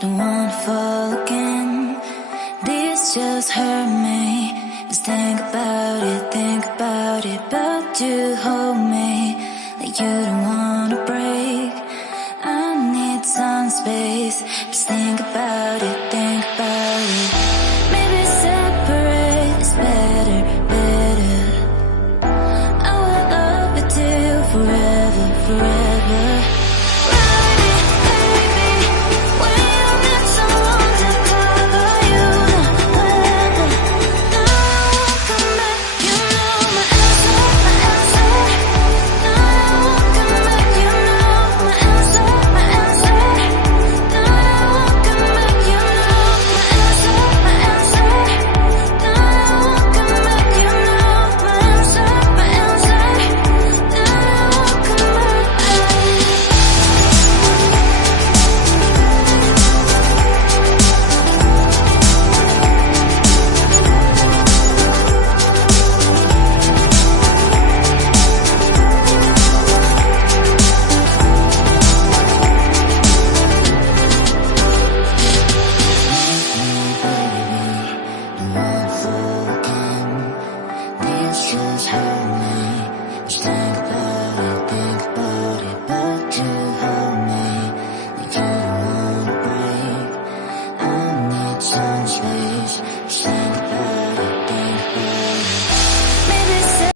don't wanna fall again. This just hurt me. Just think about it, but you hold me like you don't wanna break. I need some space. Just think about